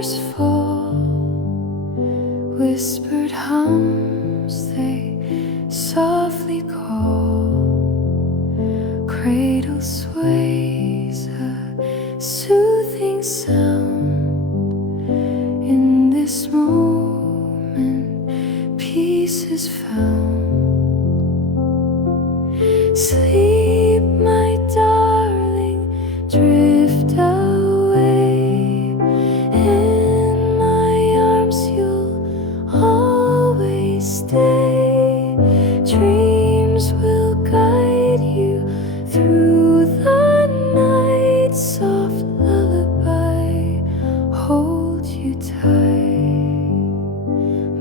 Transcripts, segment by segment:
feathers fall, whispered hums they softly call. Cradle sways a soothing sound. In this moment, peace is found. Sleep, my darling, drift away. In my arms you'll always stay. Dreams will guide you through the night. Soft lullaby, hold you tight.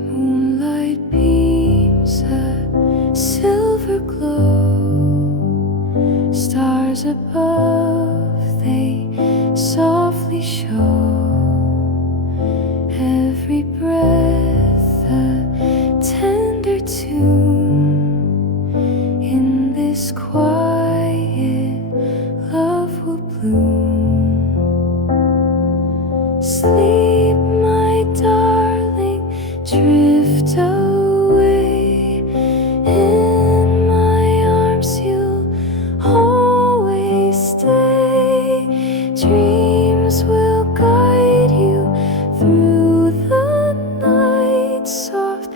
Moonlight beams a silver glow. Stars above, they softly show. Every breath a tender tune. In this quiet, love will bloom. Sleep, my darling, drift away. In my arms you'll always stay. Dreams will guide you through the night. Soft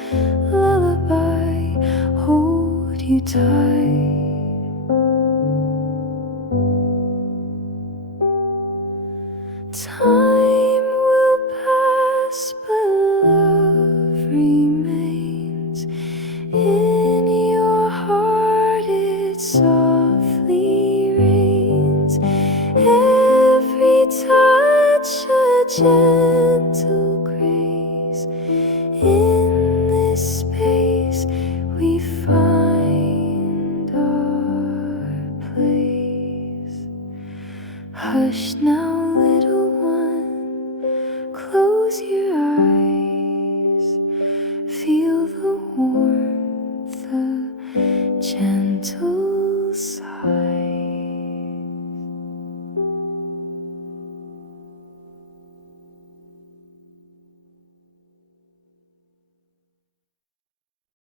lullaby, hold you tight. Time will pass, but love remains. In your heart it softly rains. Every touch a gentle grace. In this space we find our place. Hush now, little one, close your eyes. Feel the warmth, the gentle sighs.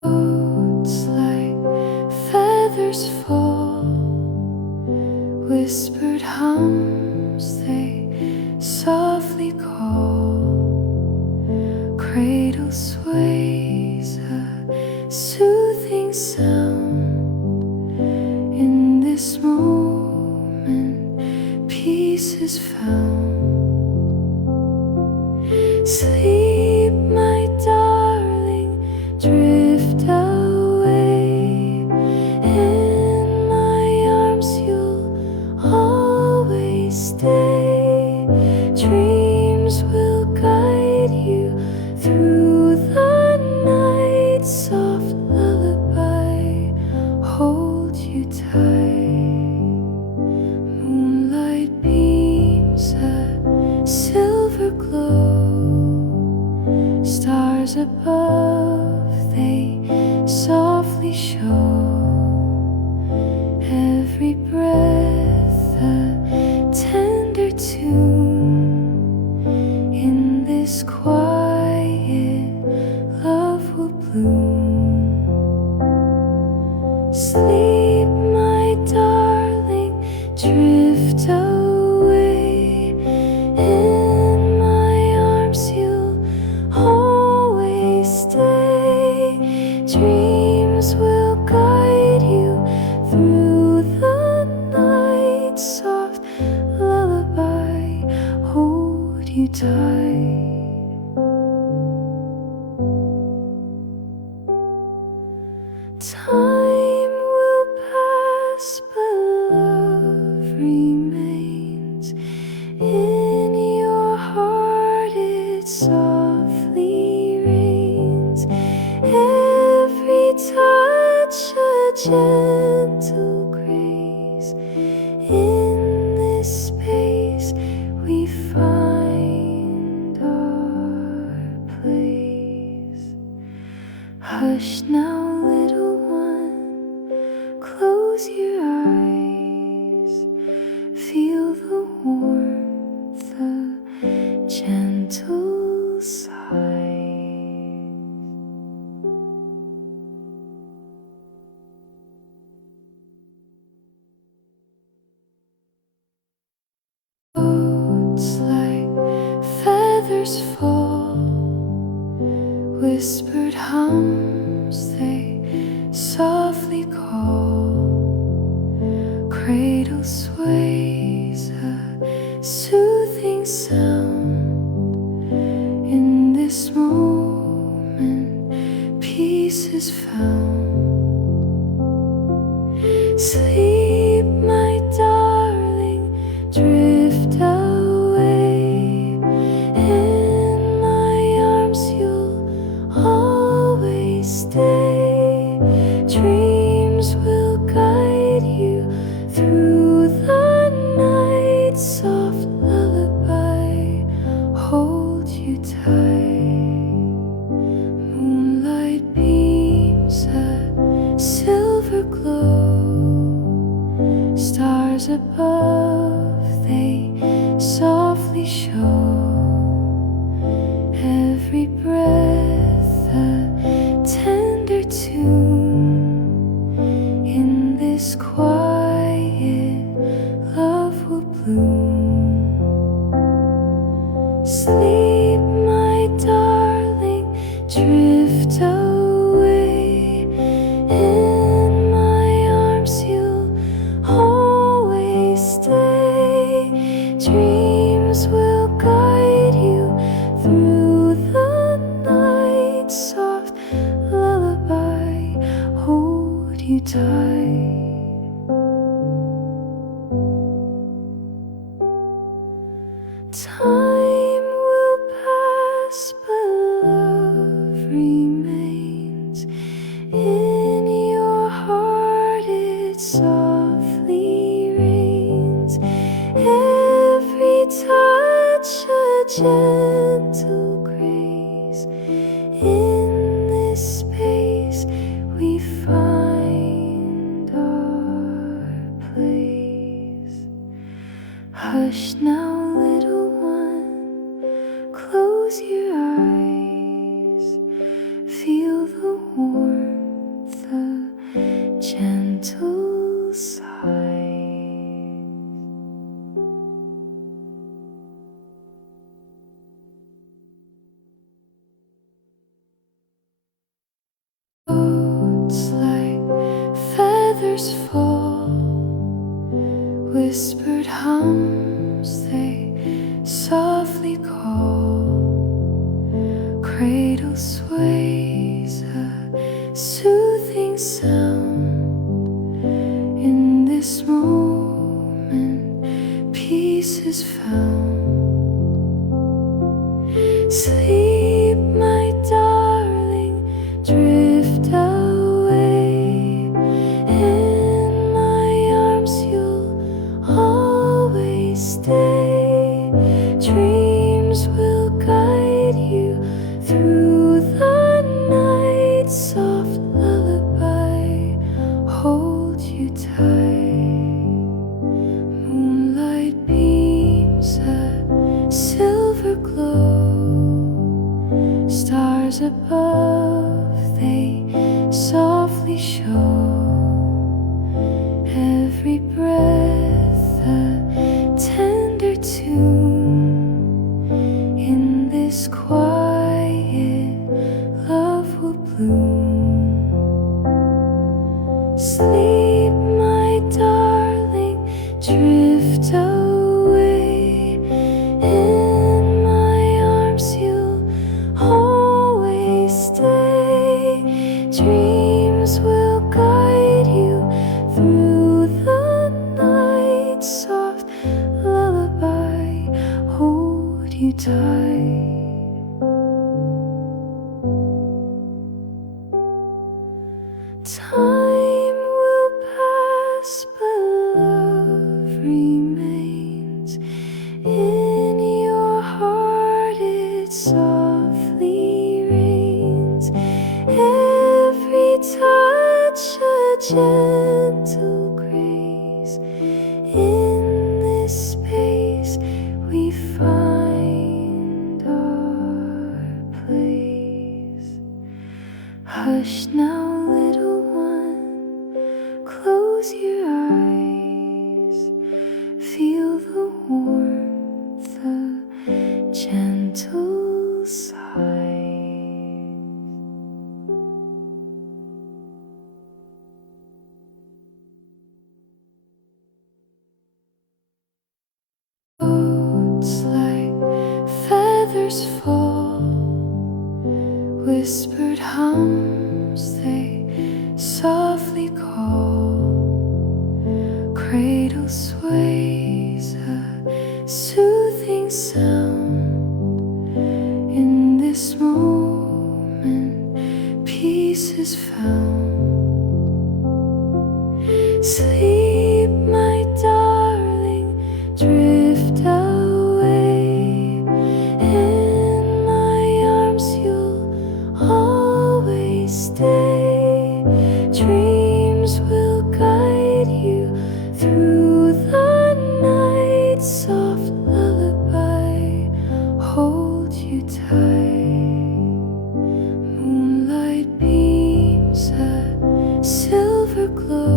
Boats like feathers fall, whispered hums they softly call. Cradle sways a soothing sound. In this moment, peace is found. Sleep, my darling, drift away. In my arms you'll always stay. Dreams will guide you through the night. Soft lullaby, hold you tight. Moonlight beams a silver glow. Stars above, they softly show. Every breath a tender tune. In this quiet, love will bloom. Sleep, my darling, drift away. In my arms you'll always stay. Dreams will guide you through the night. Soft lullaby, hold you tight. Time will pass, but love remains. In your heart it softly rains. Every touch a gentle grace. In this space we find feathers fall, whispered hums they softly call. Cradle sways a soothing sound. In this moment, peace is found. Sleep, my darling, drift away. In my arms you'll always stay. Dreams will guide you through the night. Soft lullaby, hold you tight. Moonlight beams a silver glow. Stars above, they softly show. Every breath a tender tune. In this quiet, love will bloom. Sleep, my darling, drift away. In my arms you'll always stay. Dreams will guide you through the night. Soft lullaby, hold you tight. Time will pass, but love remains. In your heart it softly rains. Every touch a gentle grace. In this space we find our place. Hush now, little one, close your eyes. Feel the warmth, the gentle sighs. Boats like feathers fall, whispered hums they softly call. Cradle sways a soothing sound. In this moment, peace is found. Sleep, my darling, drift away. In my arms you'll always stay. Dreams will guide you through the night. Soft lullaby, hold you tight. Moonlight beams a silver glow. Stars above, they softly show. Every breath a tender tune. In this quiet, love will bloom. Sleep, my darling, drift away. In my arms you'll always stay. Dreams will guide you through the night. Soft lullaby, hold you tight. Time will pass, but love remains. In your heart it softly rains. Every touch a gentle grace. In this space we find our place. Hush now, little one, close your eyes. Feel the warmth, feathers fall, whispered hums they softly call. Cradle sways a soothing sound. In this moment, peace is found. Sleep, my darling, drift away. In my arms you'll always stay. Dreams will guide you through the night. Soft lullaby, hold you tight. Moonlight beams a silver glow.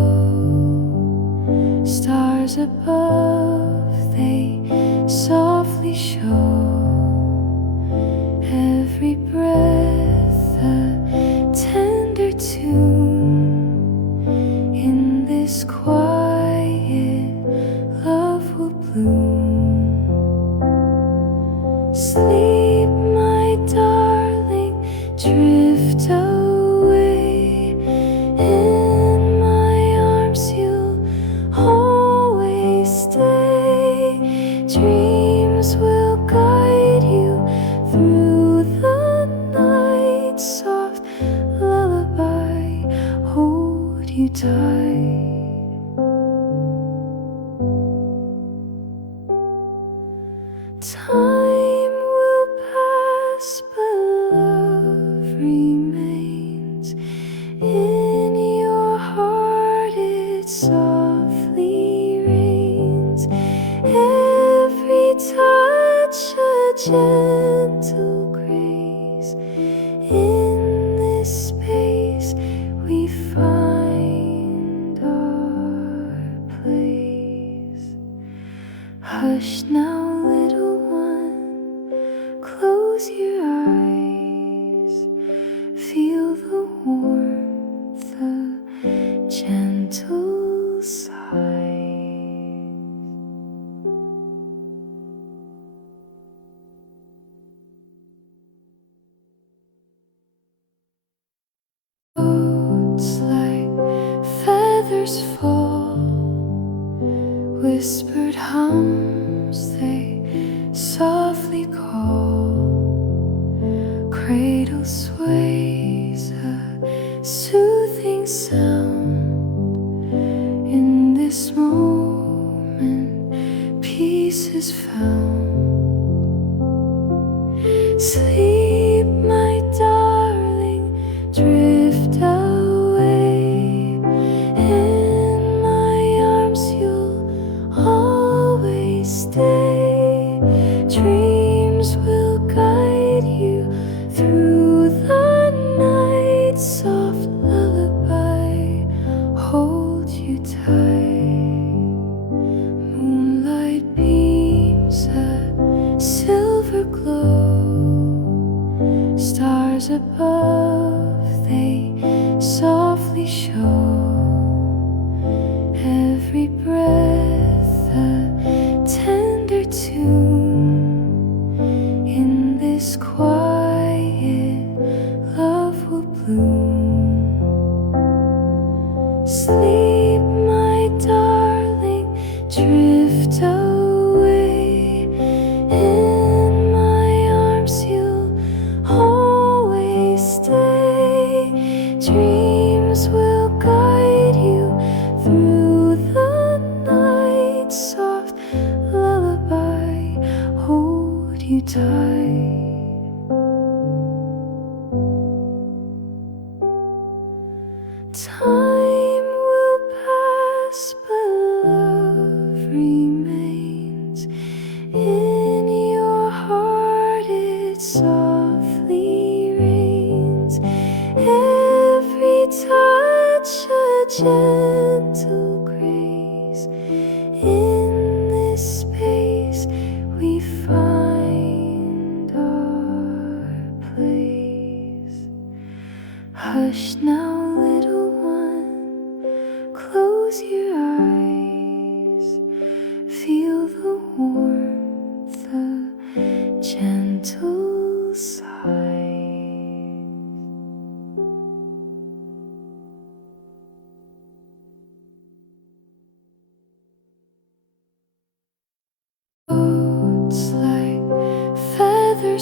Stars above, they softly show. Every breath a tender tune. In this quiet, love will bloom. Sleep, my darling, drift away. In my arms you'll always stay. Dreams will guide you through the night. Soft lullaby, hold you tight. Time will pass, but love remains. In your heart it softly rains. Every touch a gentle grace. In this space we find our place. Hush now, little one, close your eyes. Feel the warmth, the gentle sighs. Boats like feathers fall, whispered hums they softly call. Cradle sways a soothing sound. In this moment, peace is found. Sleep, my darling, drift away. In my arms you'll always stay. Dreams will guide you through the night. Soft lullaby, hold you tight. Moonlight beams a silver glow. Stars above, they softly show. Every breath a tender tune. In this quiet, love will bloom. Sleep, my darling, drift away. In my arms you'll always stay. Dreams will guide you through the night. Soft lullaby, hold you tight. Time will pass, but love remains. In your heart it softly rains. Every touch a gentle grace. In this space we find our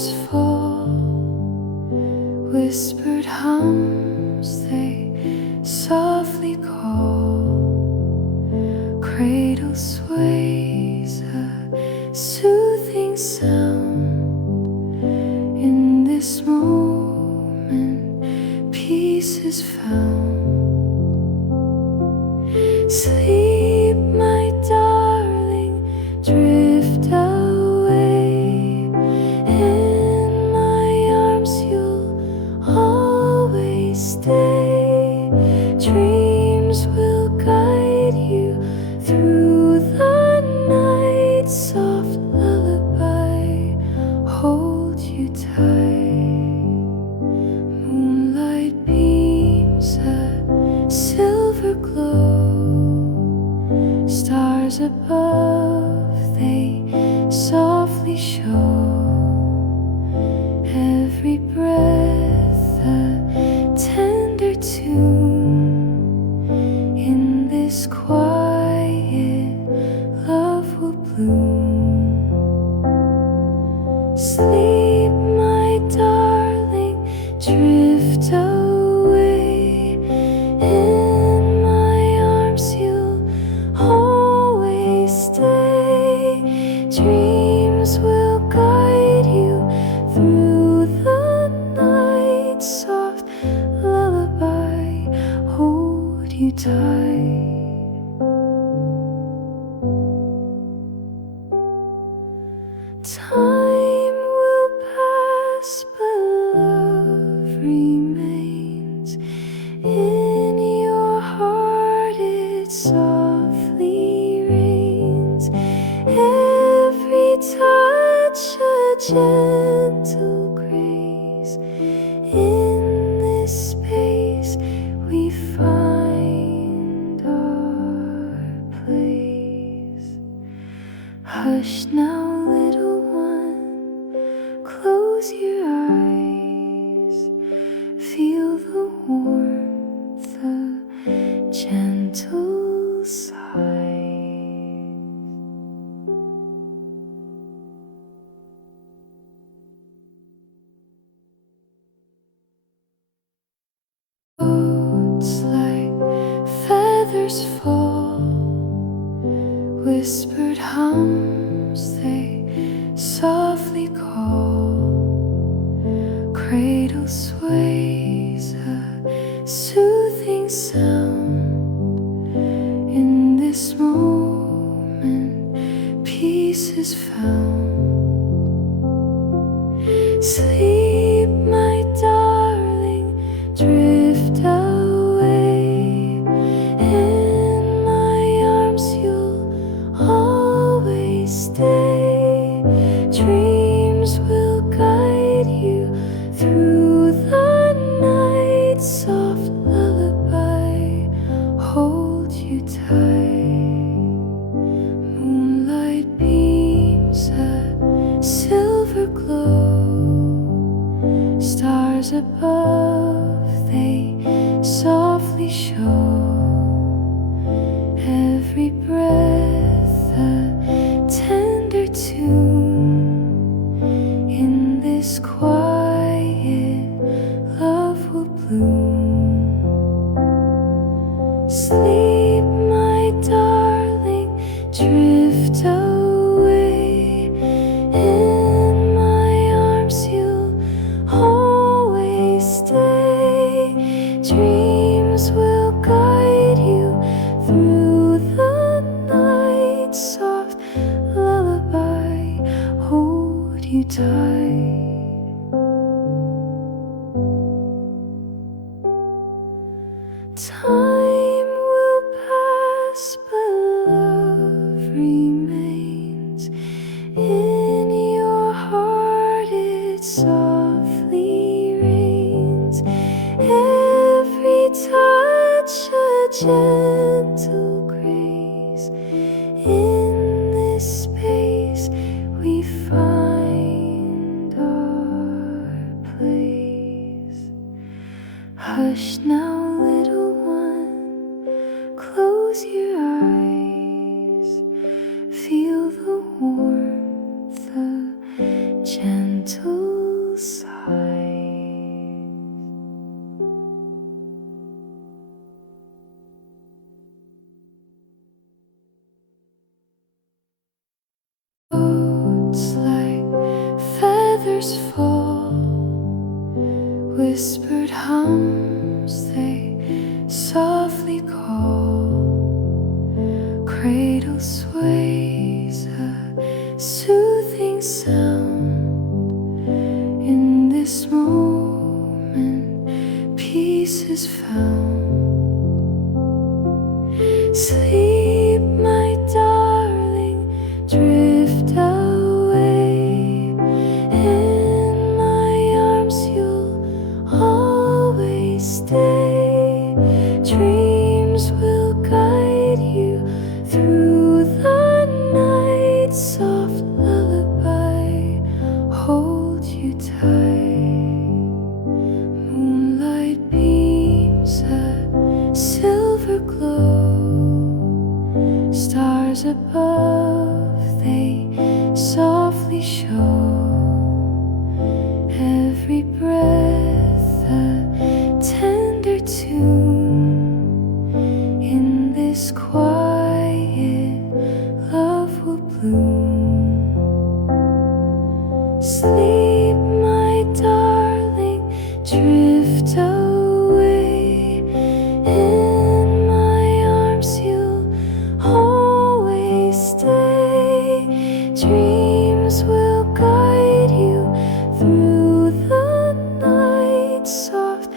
feathers fall, whispered hums they softly call. Cradle sways a soothing sound. In this moment, peace is found. Sleep, my darling, drift away. In my arms you'll always stay. Dreams will guide you through the night. Soft lullaby, hold you tight. Moonlight beams a silver glow. Stars above, they softly show. Every breath a tender tune. In this quiet, love will bloom. Sleep, my darling, drift away. In my arms you'll always stay. Dreams will guide you through the night. Soft lullaby, hold you tight. Time will pass, but love remains. In your heart it softly rains. Every touch a gentle grace. In this space we find our place. Hush now, little one, close your eyes. Feel the warmth, the gentle sighs. Boats like feathers fall, whispered hums they softly call. Cradle sways a soothing sound. In this moment, peace is found. Sleep, my darling, drift away. In my arms you'll always stay. Dreams will guide you through the night. Soft lullaby, hold you tight. Moonlight beams a silver glow. Stars above, they softly show. Every breath a tender tune. In this quiet, love will bloom. Sleep, my darling, drift away. In my arms you'll always stay. Dreams will guide you through the night. Soft lullaby, hold you tight. Time will pass, but love remains. In your heart it softly rains. Every touch a gentle grace. In this space we find our place. Hush now, little one, close your eyes. Feel the warmth, the gentle feathers fall, whispered hums they softly call. Cradle sways a soothing sound. In this moment, peace is found. Sleep, my darling, drift away. In my arms you'll always stay. Dreams will guide you through the night. Soft lullaby, hold you tight. Moonlight beams a silver glow. Stars above, they softly show. Every breath a tender tune. In this quiet, love will bloom. Sleep, my darling, drift away. In my arms you'll always stay. Dreams will guide you through the night. Soft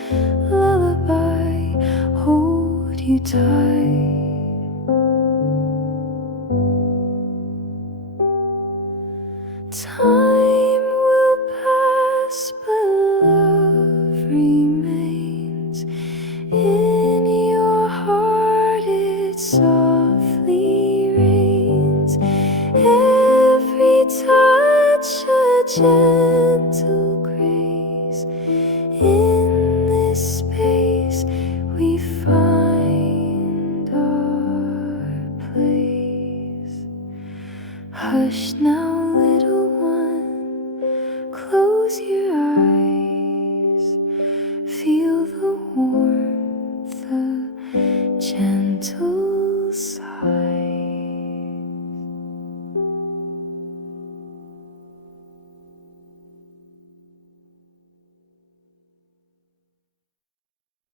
lullaby, hold you tight. Time will pass, but love remains. In your heart it softly rains. Every touch a gentle grace. In this space we find our place. Hush now, little one, close your eyes. Feel the warmth, the gentle sighs.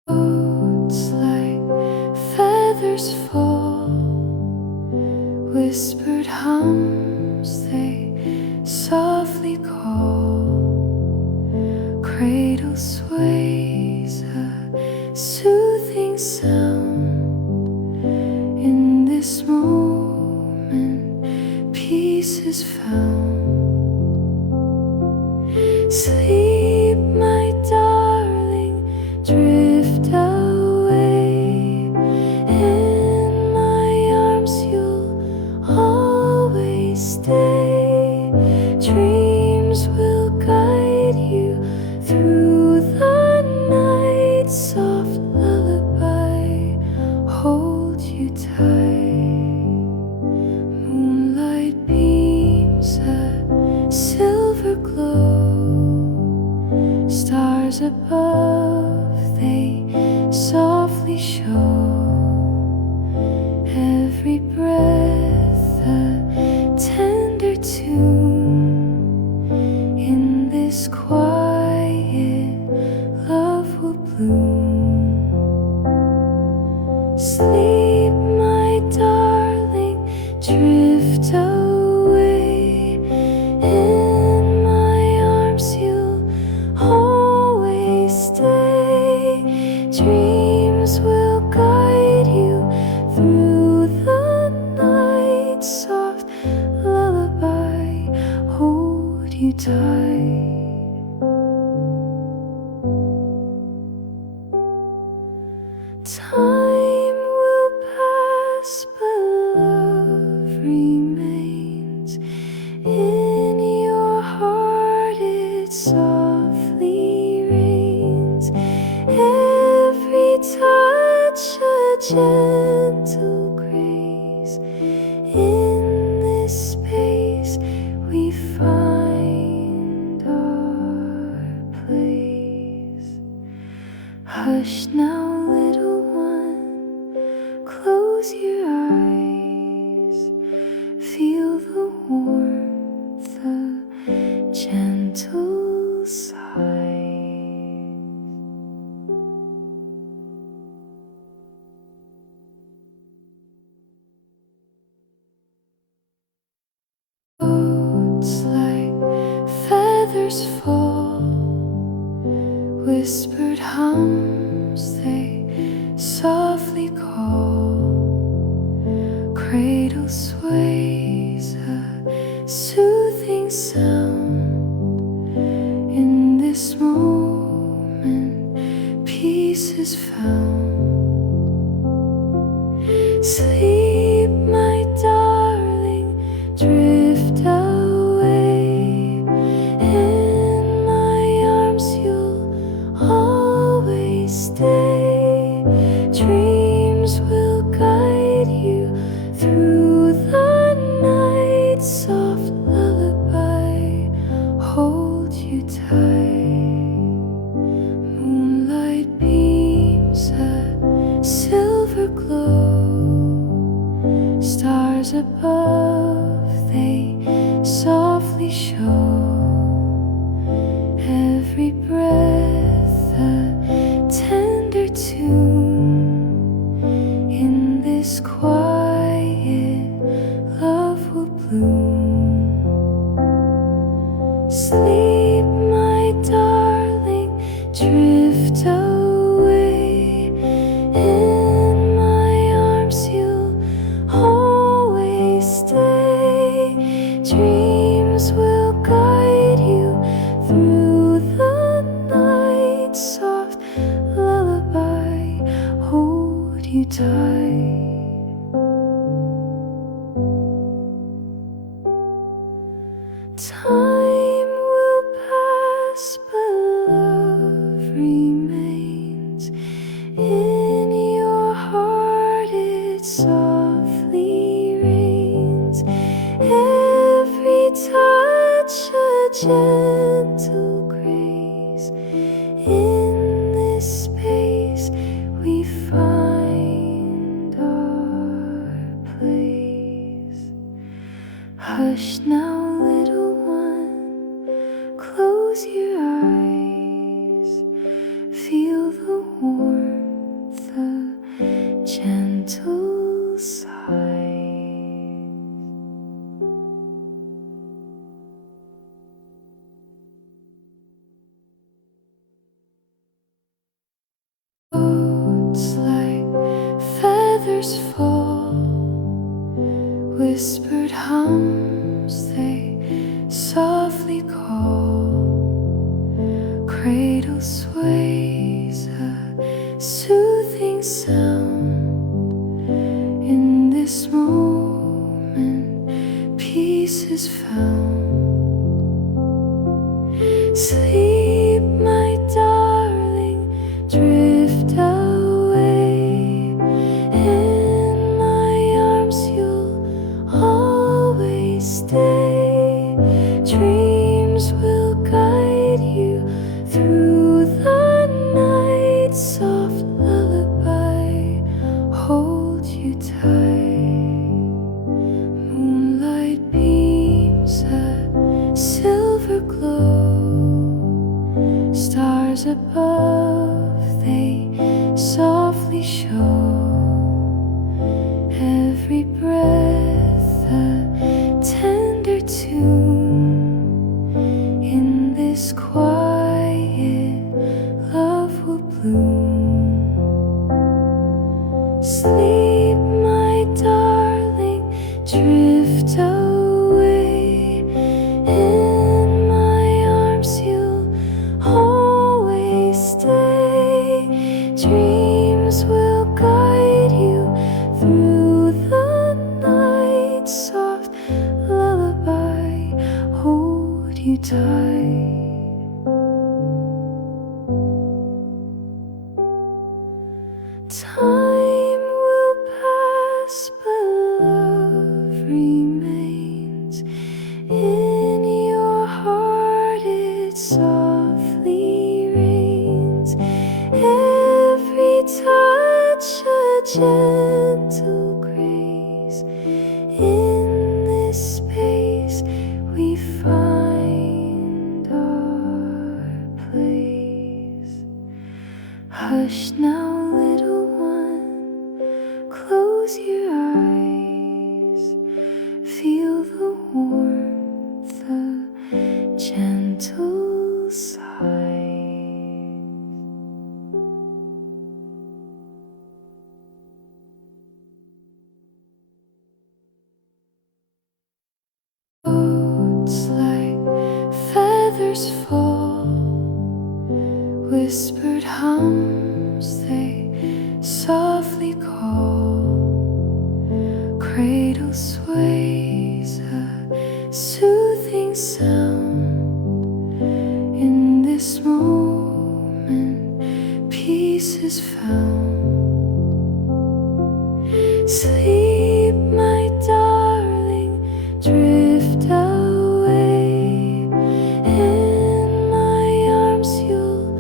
Boats like feathers fall, whispered hums they softly call. Cradle sways a soothing sound. In this moment, peace is found. Sleep, my darling, drift away. In my arms you'll always stay. Dreams will guide you through the night. Soft lullaby, hold you tight. Moonlight beams a silver glow. Stars above, they softly show. Every breath a tender tune. In this quiet, love will bloom. Sleep, my darling, drift away. In my arms you'll always stay. Dreams will guide you through the night. Soft lullaby, hold you tight. Time will pass, but love remains. In your heart it softly rains. Every touch a gentle grace. In this space we find our place. Hush now, little one, close your eyes. Feel the warmth, the gentle feathers fall, whispered hums they softly call. Cradle sways a soothing sound. In this moment, peace is found. Sleep, my darling, drift away. In my arms you'll always stay. Dreams will guide you through the night. Soft lullaby, hold you tight. Moonlight beams a silver glow. Stars above, they softly show. Every breath a tender tune. In this quiet, love will bloom. Sleep, my darling, drift away. In my arms you'll always stay. Dreams will guide you through the night. Soft lullaby, hold you tight. Time will pass, but love remains. In your heart it softly rains. Every touch a gentle grace. In this space we find our place. Hush now, little one, close your eyes. Feel the warmth, the gentle sighs. Boats like feathers fall, whispered hums they softly call. Cradle sways a soothing sound. In this moment, peace is found. Sleep, my darling, drift away. In my arms you'll always stay. Dreams will guide you through the night. Soft lullaby, hold you tight. Moonlight beams a silver glow. Stars above, they softly show. Every breath a tender tune. In this quiet, love will bloom. Sleep, my darling, drift away. In my arms you'll always stay. Dreams will guide you through the night. Soft lullaby, hold you tight. Time will pass, but love remains. In your heart it softly rains. Every touch a gentle grace. In this space we find our place. Hush now, little one, close your eyes. Feel the warmth, the gentle feathers fall, whispered hums they softly call. Cradle sways a soothing sound. In this moment, peace is found. Sleep, my darling, drift away. In my arms you'll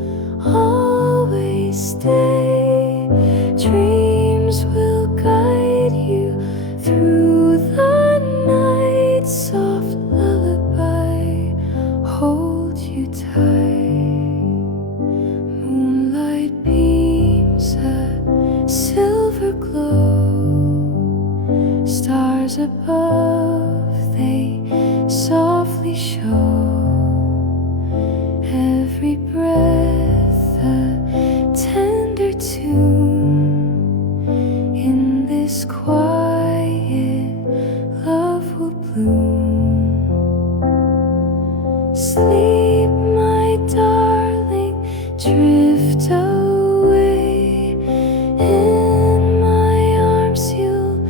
always stay. Dreams will guide you through the night. Soft lullaby, hold you tight. Moonlight beams a silver glow. Stars above, they softly show. Every breath a tender tune. In this quiet, love will bloom. Sleep, my darling, drift away. In my arms you'll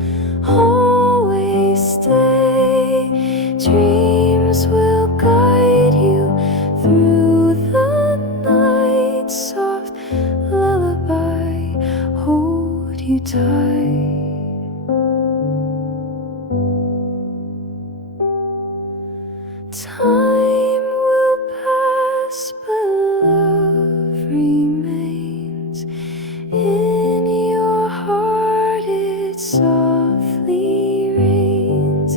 always stay. Dreams will guide you through the night. Soft lullaby, hold you tight. Time will pass, but love remains. In your heart it softly rains.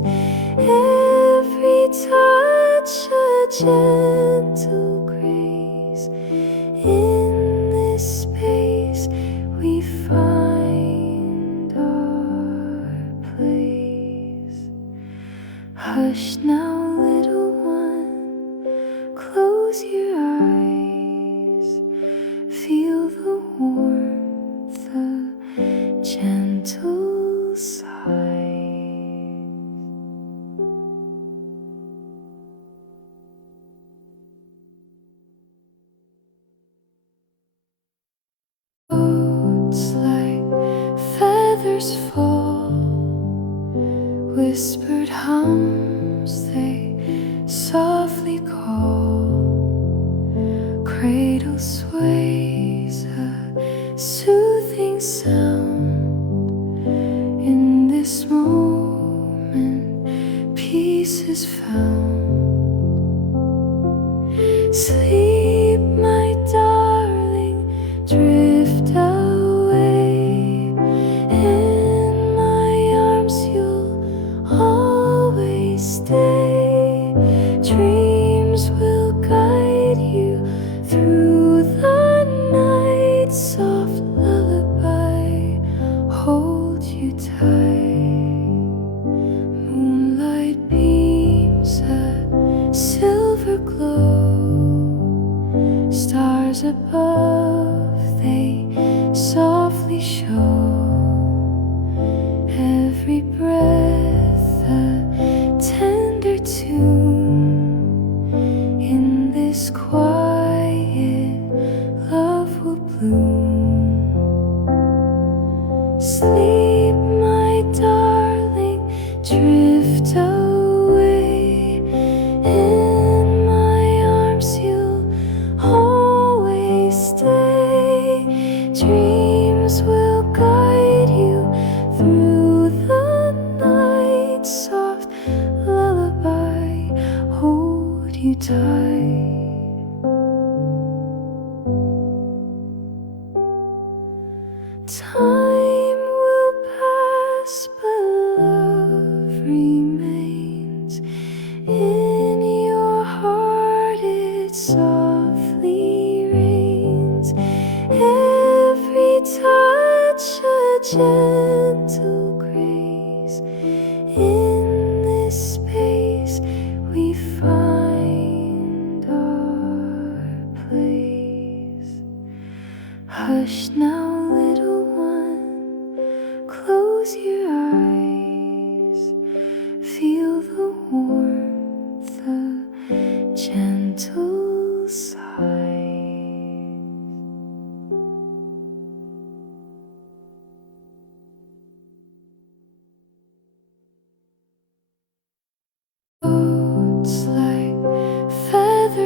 Every touch a gentle grace. In this space we find our place. Hush now, little one, close your eyes. Feel the warmth of gentle sighs. Boats like feathers fall, whispered hums they softly call. Cradle sways a soothing sound. In this moment, peace is found. Sleep, my darling, drift away. In my arms you'll always stay. Dreams will guide you through the night. Soft lullaby, hold you tight. Moonlight beams a silver glow. Stars above, they softly show. Every breath a tender tune. In this quiet, love will bloom. Sleep, my darling, drift away. In my arms you'll always stay. Dreams will guide you through the night. Soft lullaby, hold you tight. Time will pass, but love remains. In your heart it softly rains. Every touch a gentle grace. In this space we find our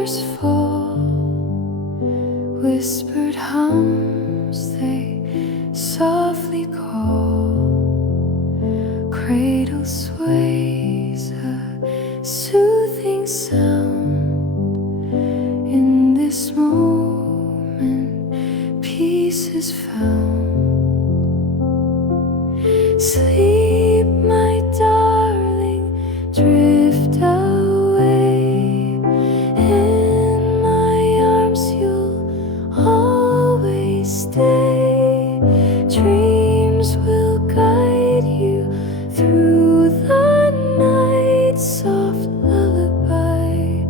feathers fall, whispered hums they softly call. Cradle sways a soothing sound. In this moment, peace is found. Sleep, my darling, drift away. In my arms you'll always stay. Dreams will guide you through the night. Soft lullaby,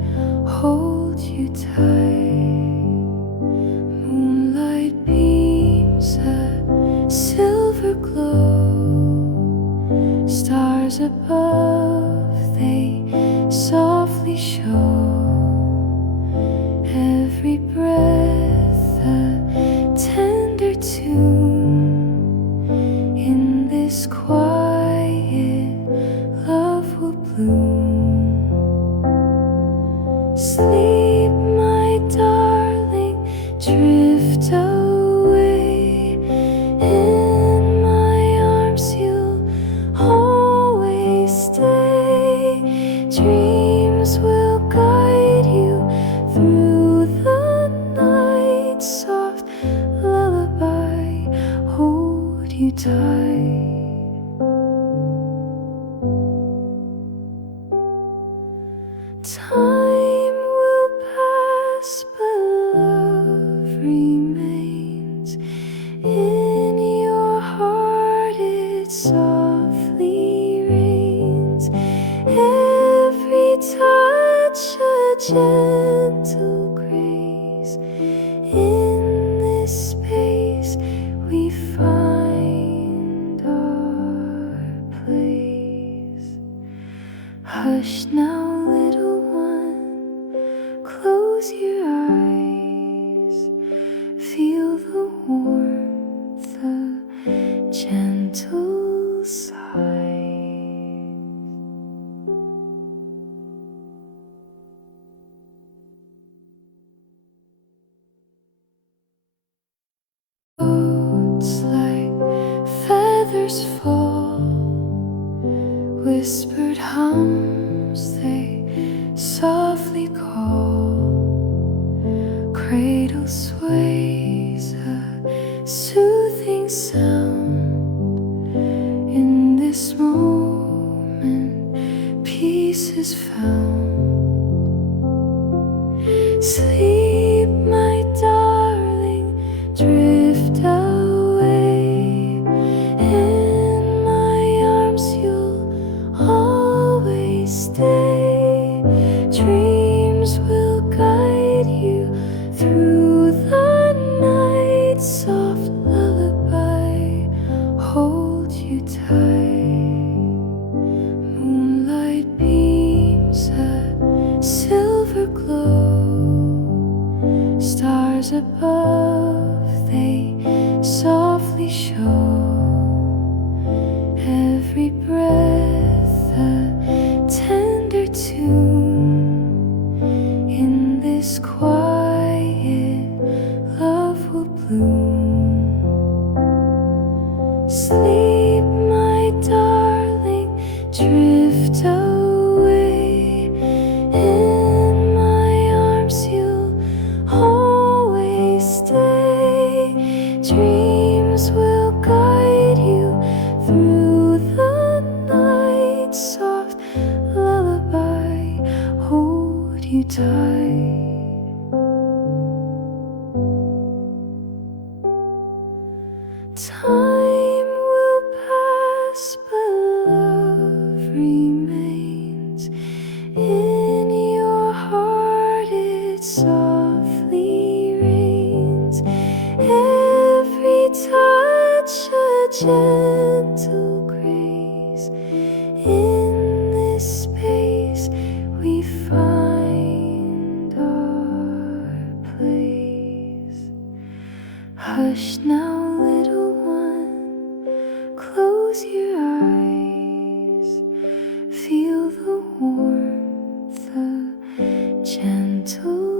hold you tight. Moonlight beams a silver glow. Stars above, they softly show. Every breath a tender tune. In this quiet, love will bloom. Sleep, my darling, drift away. In my arms you'll always stay. Dreams will guide you through the night. Soft lullaby, hold you tight. Time will pass, but love remains. In your heart it softly rains. Every touch a gentle grace. In this space we find our place. Hush now, little one, close your eyes. Feel the warmth, the gentle sighs. Boats like feathers fall, whispered hums they softly call. Cradle sways a soothing sound. In this moment, peace is found. Sleep, my darling, drift away. In my arms you'll always stay. Dreams will guide you through the night. Soft lullaby, hold you tight. Moonlight beams a silver glow. Stars above, they softly show. Every breath a tender tune. In this quiet, love will bloom. Sleep, my darling, drift away. In my arms you'll always stay. Dreams will guide you through the night. Soft lullaby, hold you tight. Time will pass, but love remains. In your heart it softly rains. Every touch a gentle grace. In this space we find our place. Hush now, little one, close your eyes. Feel the warmth, the gentle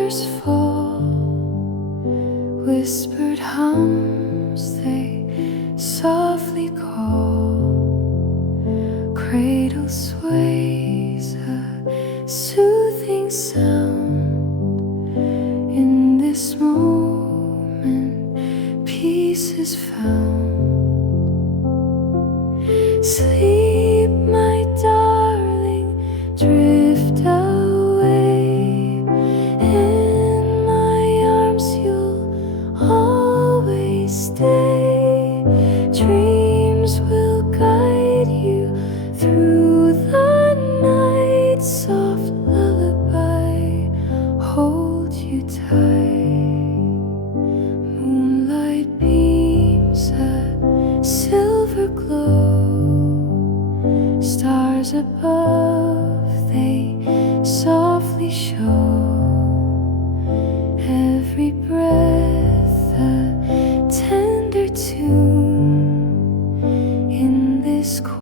feathers fall, whispered hums they softly call. Cradle sways a soothing sound. In this moment peace is found. Sleep, my darling, drift away. In my arms you'll always stay. Dreams will guide you through the night. Soft lullaby, hold you tight. Moonlight beams a silver glow. Stars above, they softly show. Every breath